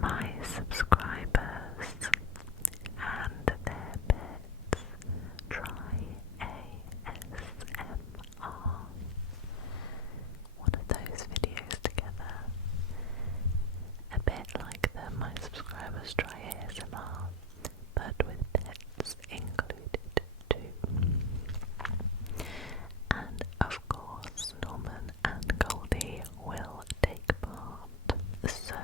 my subscribers and their pets try ASMR. One of those videos together. A bit like the My Subscribers Try ASMR, but with pets included too. And of course, Norman and Goldie will take part. So,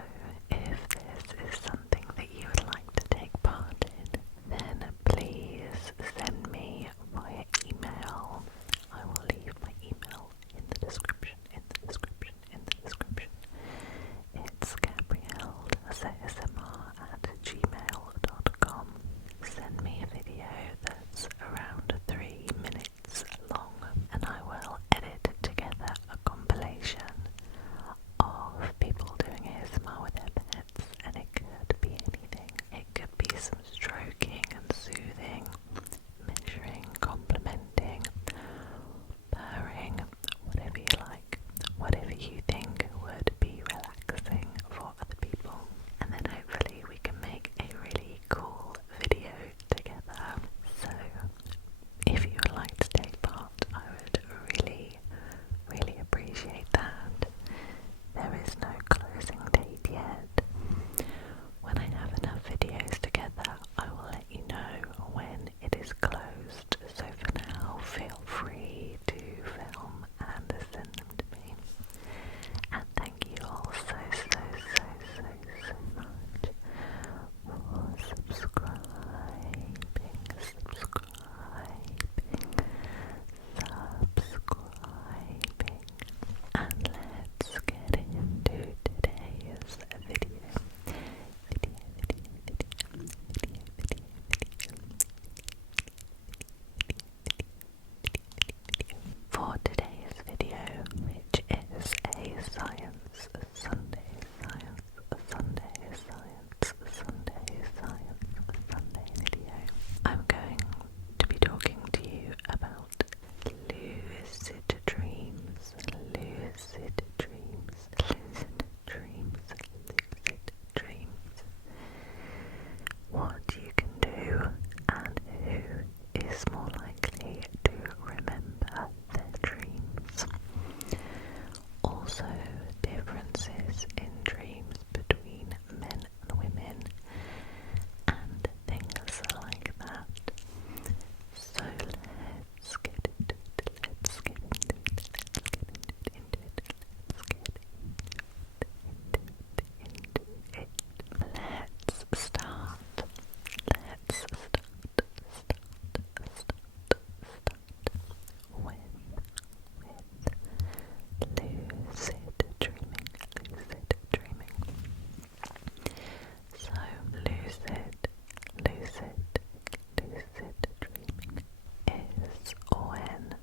if this is something that you would like to take part in, then please send me via email. I will leave my email in the description, It's gabrieledoesasmr@gmail.com. Send me a video that's around 3 minutes long, and I will edit together a compilation of people doing ASMR with their pets, and it could be anything. It could be some stroking and soothing, measuring, complimenting, purring, whatever you like, whatever you think would be relaxing for other people. And then hopefully we can make a really cool video together. So if you would like to take part, I would really appreciate that. There is no closing date yet. When I have enough videos together, I will let you know when it is closed. So for now, feel free to film and send them to me. And thank you all so much for subscribing. And let's get into today's video. For today's video, which is a Science Sunday video, I'm going to be talking to you about lucid dreams. What you can do and who is more likely to remember their dreams. Also, differences in dreams between men and women, and things like that. So let's get into it. Let's start with lucid dreaming. So lucid dreaming is when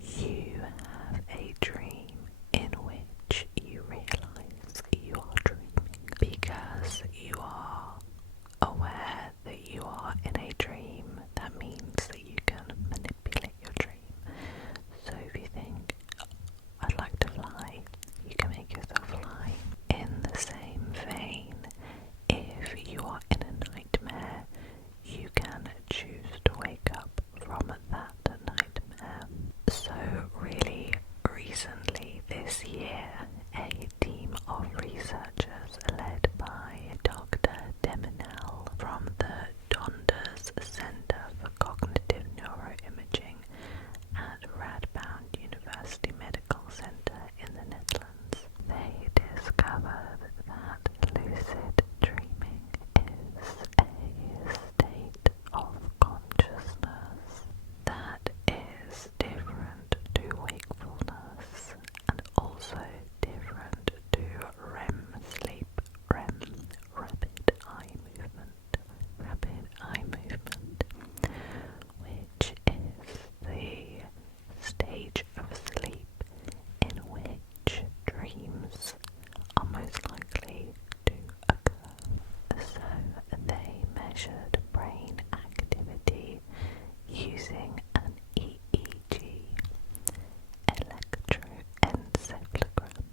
you have a dream in which you realize you are dreaming because you are aware that you are in a dream. That means that you can manipulate your dream. So if you think, I'd like to fly, you can make yourself fly. In the same vein, if you are in a nightmare, you can choose to wake up from that nightmare. So really recently this year, a team of researchers led by Dr. Deminel from the Donders Center for Cognitive Neuroimaging at Radboud University Medical Center in the Netherlands. They discovered that lucid dreaming is a state of consciousness that is different to wakefulness and also different to REM sleep. Rapid eye movement, which is the stage of sleep in which dreams are most likely to occur. So they measured brain activity using an EEG, electroencephalogram,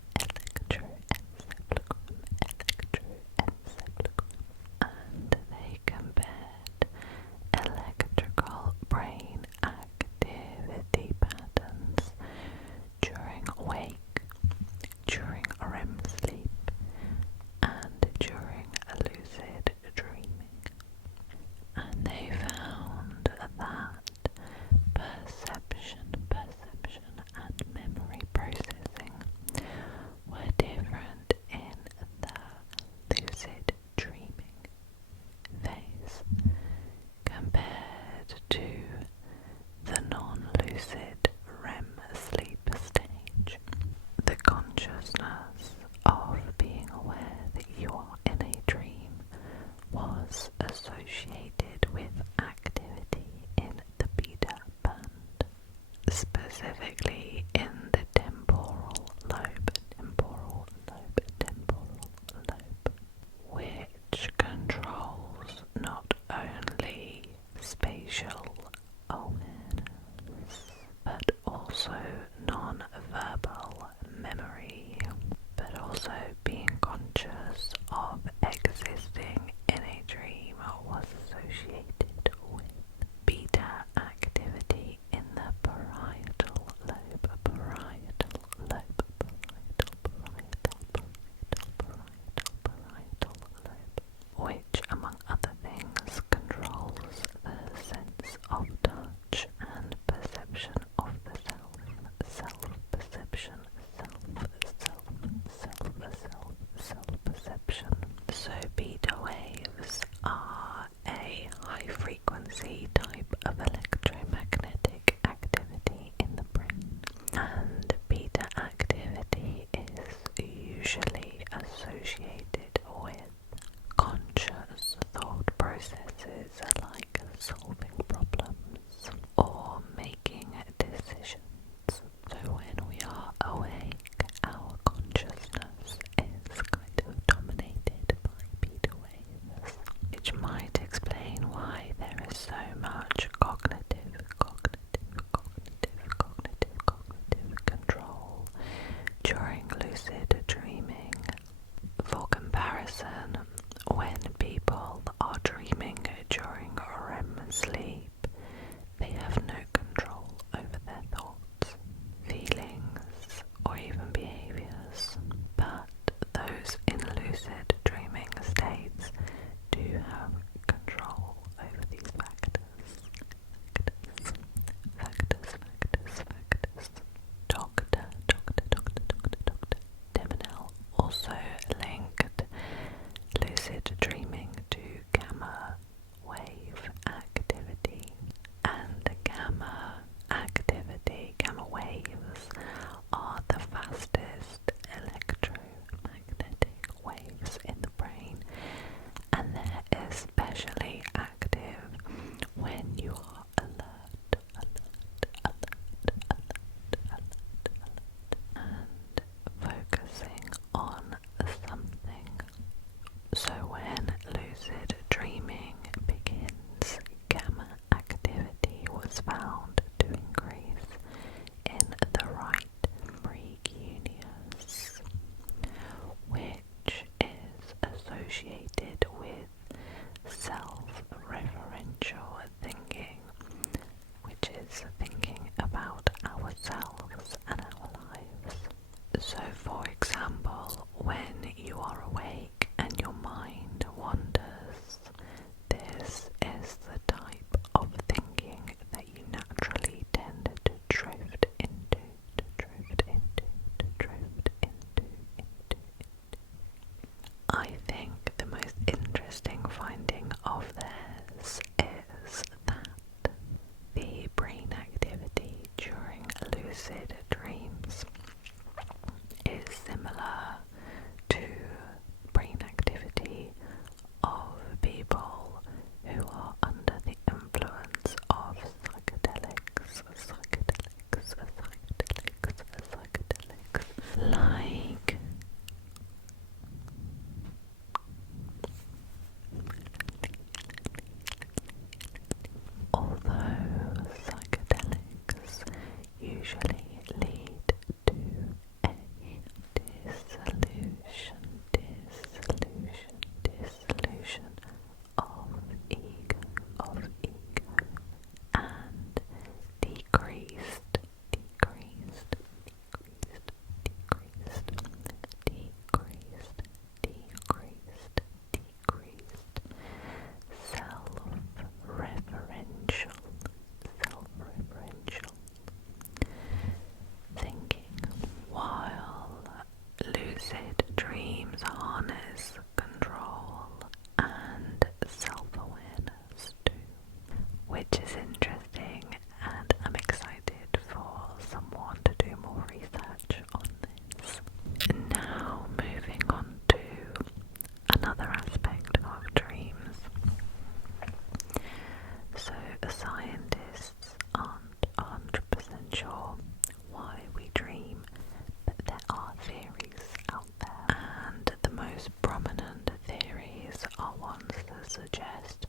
suggest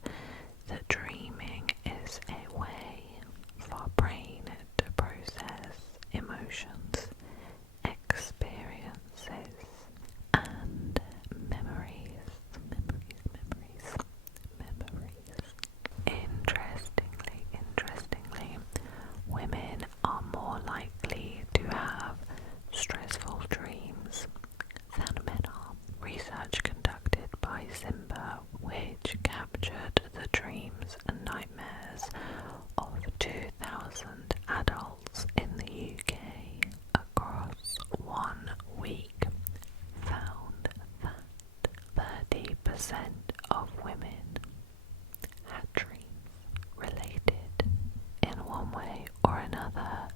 that dreaming is a way for our brain to process emotions, experiences, and memories. Interestingly, women are more likely to have stressful dreams than men are. Research conducted by Simba, which captured the dreams and nightmares of 2,000 adults in the UK across 1 week, found that 30% of women had dreams related in one way or another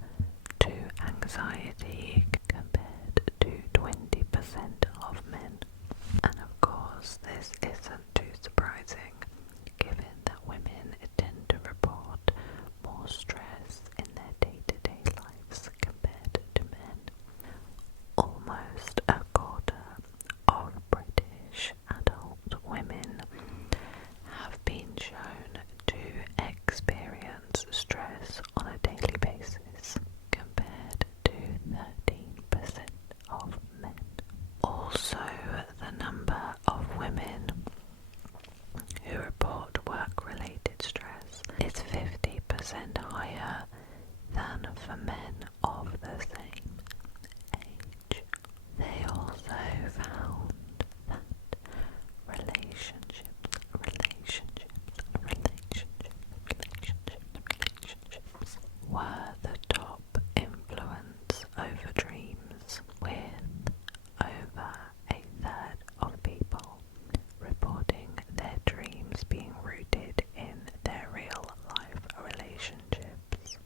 to anxiety compared to 20% of men. And of course, this isn't too surprising, given that women tend to report more stress in their day-to-day lives compared to men. Almost a quarter of British adult women have been shown to experience stress on a daily basis, compared to 13% of men. Also, the number of women who report work-related stress is 50% higher than for men of the same age. They also found that relationships were the top influence over dreams, with over a third of people reporting their dreams being rooted in their real life relationships.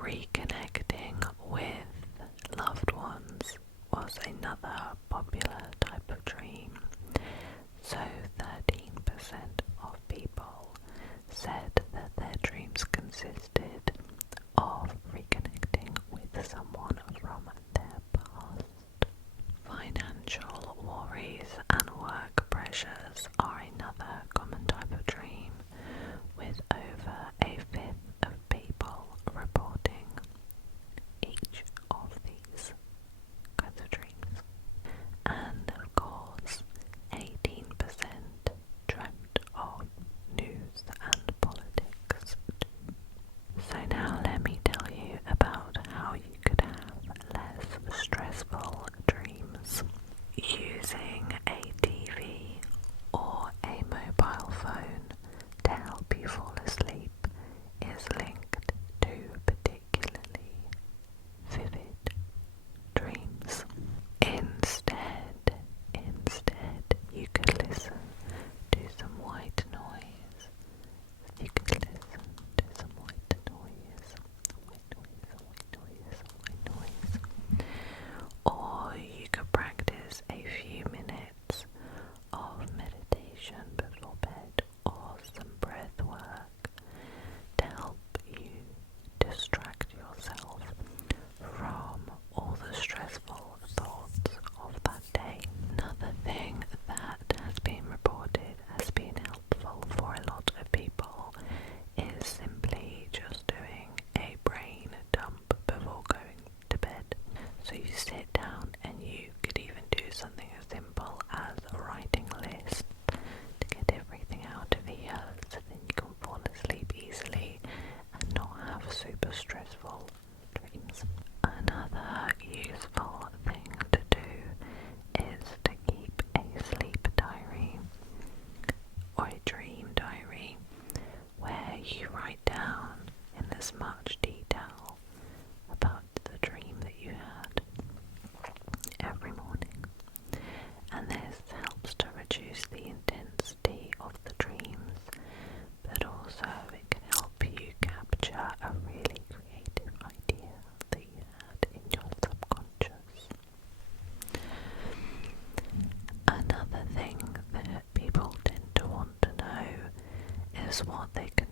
Reconnecting with loved ones was another popular type of dream, so 13% of people said that their dreams consisted of reconnecting with someone from their past. Financial worries and work pressures are another common type of dream, with over a fifth of people reporting each of these kinds of dreams. And of course, 18% dreamt of news and politics. So now let me tell you about how you could have less stressful dreams. Using a TV or a mobile phone to help you fall asleep is linked to particularly vivid dreams. Instead, you could listen to some white noise. You could listen to some white noise. Or you could practice a few minutes of meditation before bed, or some breath work to help you distract yourself from all the stressful thoughts of that day. Another thing that has been reported as being helpful for a lot of people is simply just doing a brain dump before going to bed. So you sit down and you could even do something as simple as writing a list to get everything out of here, so then you can fall asleep easily and not have super stressful dreams. Another useful thing to do is to keep a sleep diary or a dream diary where you write down in as much detail about the dream that you had every morning. And this helps to reduce the intensity of the dreams, but also it can help you capture a really creative idea that you had in your subconscious. Another thing that people tend to want to know is what they can